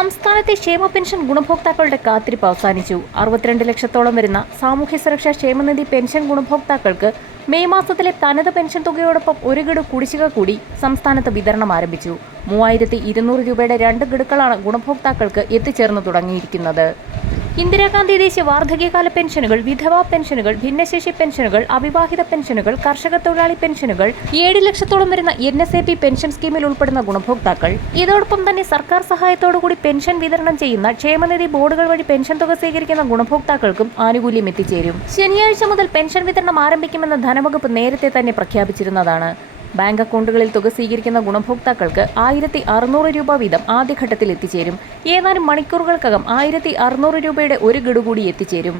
സംസ്ഥാനത്തെ ക്ഷേമ പെൻഷൻ ഗുണഭോക്താക്കളുടെ കാത്തിരിപ്പ് അവസാനിച്ചു. 62 ലക്ഷത്തോളം വരുന്ന സാമൂഹ്യ സുരക്ഷാ ക്ഷേമനിധി പെൻഷൻ ഗുണഭോക്താക്കൾക്ക് മെയ് മാസത്തിലെ തനത് പെൻഷൻ തുകയോടൊപ്പം ഒരു ഗഡു കുടിശ്ശിക കൂടി സംസ്ഥാനത്ത് വിതരണം ആരംഭിച്ചു. 3200 രൂപയുടെ 2 ഗഡുക്കളാണ് ഗുണഭോക്താക്കൾക്ക് എത്തിച്ചേർന്നു തുടങ്ങിയിരിക്കുന്നത്. ഇന്ദിരാഗാന്ധി ദേശീയ വാർദ്ധക്യകാല പെൻഷനുകൾ, വിധവാ പെൻഷനുകൾ, ഭിന്നശേഷി പെൻഷനുകൾ, അവിവാഹിത പെൻഷനുകൾ, കർഷക തൊഴിലാളി പെൻഷനുകൾ, 7 ലക്ഷത്തോളം വരുന്ന NSAP പെൻഷൻ സ്കീമിൽ ഉൾപ്പെടുന്ന ഗുണഭോക്താക്കൾ, ഇതോടൊപ്പം തന്നെ സർക്കാർ സഹായത്തോടുകൂടി പെൻഷൻ വിതരണം ചെയ്യുന്ന ക്ഷേമനിധി ബോർഡുകൾ വഴി പെൻഷൻ തുക സ്വീകരിക്കുന്ന ഗുണഭോക്താക്കൾക്കും ആനുകൂല്യം എത്തിച്ചേരും. ശനിയാഴ്ച മുതൽ പെൻഷൻ വിതരണം ആരംഭിക്കുമെന്ന് ധനവകുപ്പ് നേരത്തെ തന്നെ പ്രഖ്യാപിച്ചിരുന്നതാണ്. ബാങ്ക് അക്കൗണ്ടുകളിൽ തുക സ്വീകരിക്കുന്ന ഗുണഭോക്താക്കൾക്ക് 1600 രൂപ വീതം ആദ്യഘട്ടത്തിൽ എത്തിച്ചേരും. ഏതാനും മണിക്കൂറുകൾക്കകം 1600 രൂപയുടെ ഒരു ഗഡു കൂടി എത്തിച്ചേരും.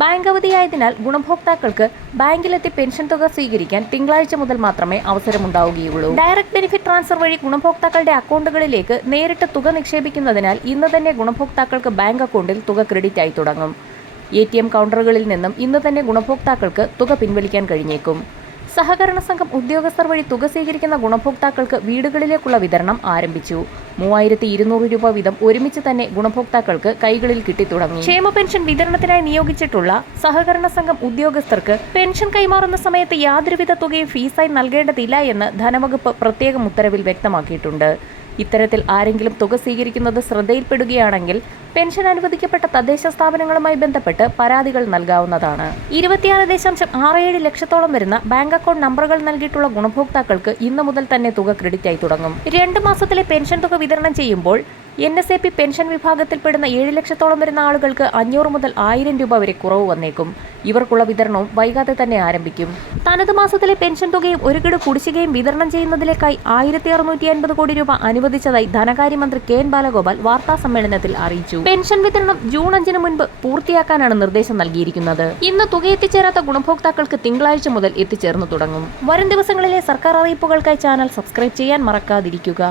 ബാങ്ക് അവധിയായതിനാൽ ഗുണഭോക്താക്കൾക്ക് ബാങ്കിലെത്തി പെൻഷൻ തുക സ്വീകരിക്കാൻ തിങ്കളാഴ്ച മുതൽ മാത്രമേ അവസരമുണ്ടാവുകയുള്ളൂ. ഡയറക്ട് ബെനിഫിറ്റ് ട്രാൻസ്ഫർ വഴി ഗുണഭോക്താക്കളുടെ അക്കൗണ്ടുകളിലേക്ക് നേരിട്ട് തുക നിക്ഷേപിക്കുന്നതിനാൽ ഇന്ന് തന്നെ ഗുണഭോക്താക്കൾക്ക് ബാങ്ക് അക്കൗണ്ടിൽ തുക ക്രെഡിറ്റ് ആയി തുടങ്ങും. ATM കൗണ്ടറുകളിൽ നിന്നും ഇന്ന് തന്നെ ഗുണഭോക്താക്കൾക്ക് തുക പിൻവലിക്കാൻ കഴിഞ്ഞേക്കും. സഹകരണ സംഘം ഉദ്യോഗസ്ഥർ വഴി തുക സ്വീകരിക്കുന്ന ഗുണഭോക്താക്കൾക്ക് വീടുകളിലേക്കുള്ള വിതരണം ആരംഭിച്ചു. 3200 രൂപ വീതം ഒരുമിച്ച് തന്നെ ഗുണഭോക്താക്കൾക്ക് കൈകളിൽ കിട്ടിത്തുടങ്ങി. ക്ഷേമ പെൻഷൻ വിതരണത്തിനായി നിയോഗിച്ചിട്ടുള്ള സഹകരണ സംഘം ഉദ്യോഗസ്ഥർക്ക് പെൻഷൻ കൈമാറുന്ന സമയത്ത് യാതൊരുവിധ തുകയും ഫീസായി നൽകേണ്ടതില്ല എന്ന് ധനവകുപ്പ് പ്രത്യേകം ഉത്തരവിൽ വ്യക്തമാക്കിയിട്ടുണ്ട്. ഇത്തരത്തിൽ ആരെങ്കിലും തുക സ്വീകരിക്കുന്നത് ശ്രദ്ധയിൽപ്പെടുകയാണെങ്കിൽ പെൻഷൻ അനുവദിക്കപ്പെട്ട തദ്ദേശ സ്ഥാപനങ്ങളുമായി ബന്ധപ്പെട്ട് പരാതികൾ നൽകാവുന്നതാണ്. 26.67 ലക്ഷത്തോളം വരുന്ന ബാങ്ക് അക്കൗണ്ട് നമ്പറുകൾ നൽകിയിട്ടുള്ള ഗുണഭോക്താക്കൾക്ക് ഇന്നു മുതൽ തന്നെ തുക ക്രെഡിറ്റ് ആയി തുടങ്ങും. 2 മാസത്തിലെ പെൻഷൻ തുക വിതരണം ചെയ്യുമ്പോൾ NSAP പെൻഷൻ വിഭാഗത്തിൽപ്പെടുന്ന 7 ലക്ഷത്തോളം വരുന്ന ആളുകൾക്ക് 500 മുതൽ 1000 രൂപ വരെ കുറവ് വന്നേക്കും. ഇവർക്കുള്ള വിതരണവും വൈകാതെ തന്നെ ആരംഭിക്കും. തനത് മാസത്തിലെ പെൻഷൻ തുകയും ഒരു ഗഡു കുടിശ്ശികയും വിതരണം ചെയ്യുന്നതിലേക്കായി 1650 കോടി രൂപ അനുവദിച്ചതായി ധനകാര്യമന്ത്രി KN ബാലഗോപാൽ വാർത്താ സമ്മേളനത്തിൽ അറിയിച്ചു. പെൻഷൻ വിതരണം ജൂൺ 5 മുൻപ് പൂർത്തിയാക്കാനാണ് നിർദ്ദേശം നൽകിയിരിക്കുന്നത്. ഇന്ന് തുക എത്തിച്ചേരാത്ത ഗുണഭോക്താക്കൾക്ക് തിങ്കളാഴ്ച മുതൽ എത്തിച്ചേർന്നു തുടങ്ങും. വരും ദിവസങ്ങളിലെ സർക്കാർ അറിയിപ്പുകൾക്കായി ചാനൽ സബ്സ്ക്രൈബ് ചെയ്യാൻ മറക്കാതിരിക്കുക.